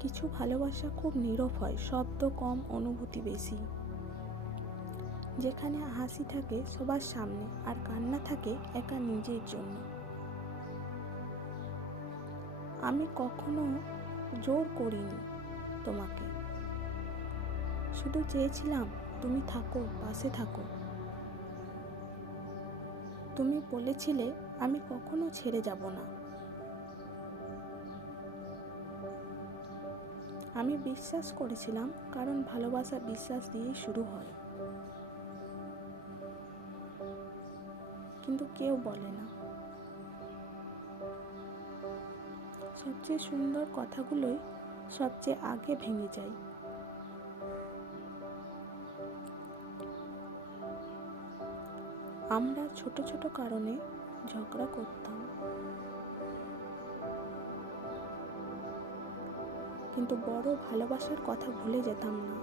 কিছু ভালোবাসা খুব নীরব হয়, শব্দ কম, অনুভূতি বেশি। যেখানে হাসি থাকে সবার সামনে আর কান্না থাকে একা নিজের জন্য। আমি কখনো জোর করিনি তোমাকে, শুধু চেয়েছিলাম তুমি থাকো, পাশে থাকো। তুমি বলেছিলে আমি কখনো ছেড়ে যাব না। আমি বিশ্বাস করেছিলাম, কারণ ভালোবাসা বিশ্বাস দিয়েই শুরু হয়। কিন্তু কেউ বলে না, সবচেয়ে সুন্দর কথাগুলোই সবচেয়ে আগে ভেঙে যায়। আমরা ছোট ছোট কারণে ঝগড়া করতাম, কিন্তু বড় ভালোবাসার কথা ভুলে যেতাম না।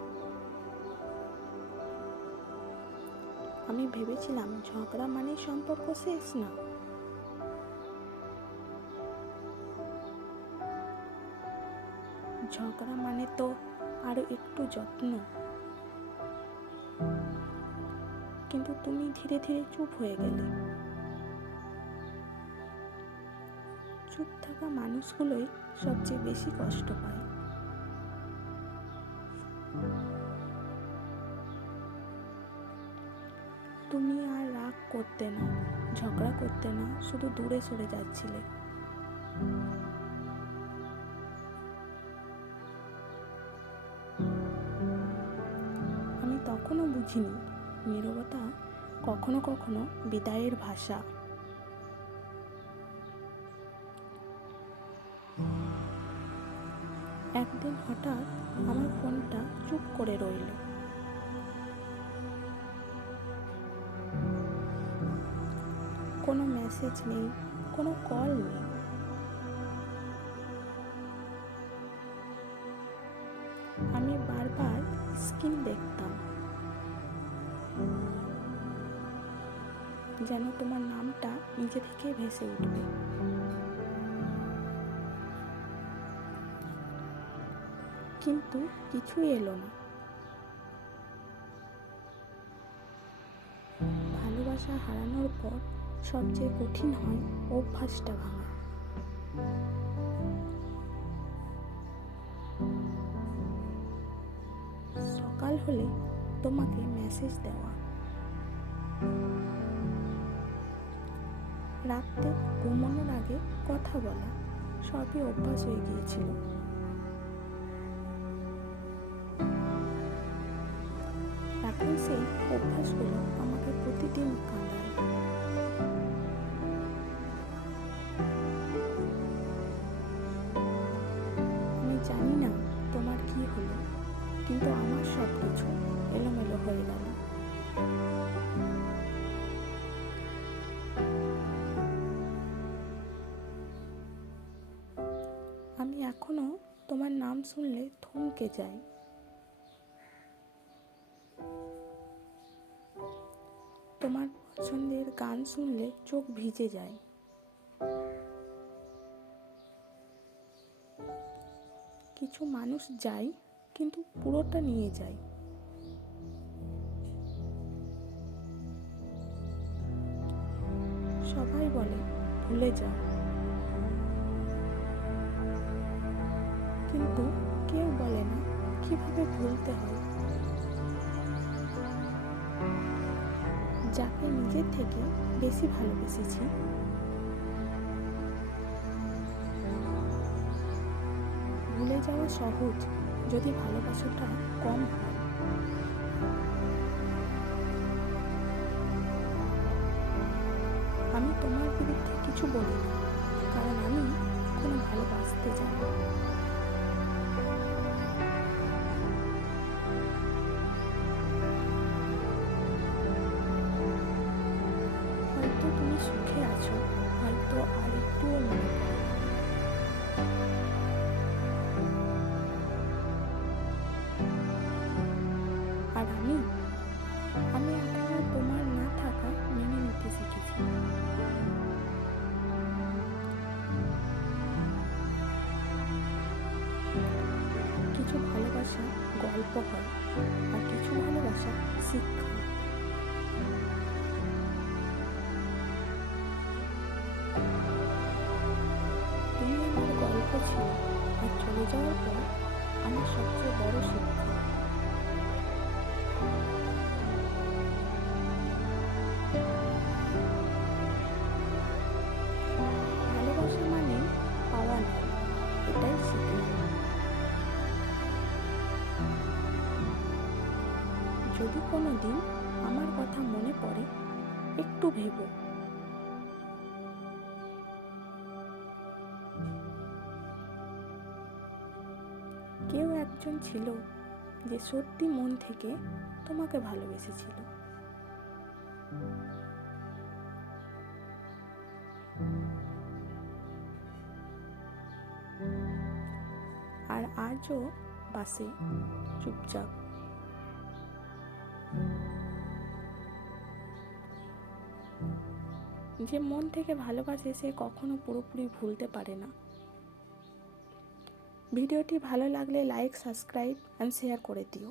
আমি ভেবেছিলাম ঝগড়া মানে সম্পর্ক শেষ না। ঝগড়া মানে তো আরো একটু যত্ন। কিন্তু তুমি ধীরে ধীরে চুপ হয়ে গেলে। চুপ থাকা মানুষগুলোই সবচেয়ে বেশি কষ্ট পায়। তুমি আর রাগ করতে না, ঝগড়া করতে না, শুধু দূরে সরে যাচ্ছিলে। আমি তখনও বুঝিনি নীরবতা কখনো কখনো বিদায়ের ভাষা। একদিন হঠাৎ আমার ফোনটা চুপ করে রইল। কোনো মেসেজ নেই, কোনো কল নেই। আমি বারবার স্ক্রিন দেখতাম, যেন তোমার নামটা নিজে থেকে ভেসে উঠবে। কিন্তু কিছুই এলো না। ভালোবাসা হারানোর পর সবচেয়ে কঠিন হয় অভ্যাসটা ভাঙা। সকাল হলে তোমাকে মেসেজ দেওয়া, রাতে ঘুমানোর আগে কথা বলা, সবই অভ্যাস হয়ে গিয়েছিল। এখন সেই অভ্যাসগুলো আমাকে প্রতিদিন কাঁদায়। আমি জানি না তোমার কি হলো, কিন্তু আমার সব কিছু এলোমেলো হয়ে গেল। আমি এখনো তোমার নাম শুনলে থমকে যাই। তোমার পছন্দের গান শুনলে চোখ ভিজে যায়। কিছু মানুষ যায়, কিন্তু পুরোটা নিয়ে যায়। সবাই বলে ভুলে যাও, কিন্তু কেউ বলে না কিভাবে ভুলতে হয়। যাকে নিজের থেকে বেশি ভালোবেসেছি, ভুলে যাওয়া সহজ যদি ভালোবাসাটা কম হয়। আমি তোমার বিরুদ্ধে কিছু বলি না, কারণ আমি কোনো ভালোবাসতে জানি। হয়তো তুমি সুখে আছো, হয়তো আর একটুও মনে পড়ে। আর আমি এখনো তোমার না থাকা মেনে নিতে শিখেছি। ভালোবাসা গল্প হয়, আর কিছু ভালোবাসা শিক্ষা। তুমি আমার গল্প ছিল, আর চলে যাওয়ার পর আমার সবচেয়ে বড় শিক্ষা। ভালোবাসা মানে পাওয়া নয়, এটাই শিখলাম। যদি কোনো দিন আমার কথা মনে পড়ে, একটু ভেবো। কেউ একজন ছিল যে সত্যি মন থেকে তোমাকে ভালোবেসেছিল। আর আজও বাসে চুপচাপ। যে মন থেকে ভালোবাসে সে কখনো পুরোপুরি ভুলতে পারে না। ভিডিওটি ভালো লাগলে লাইক, সাবস্ক্রাইব অ্যান্ড শেয়ার করে দিও।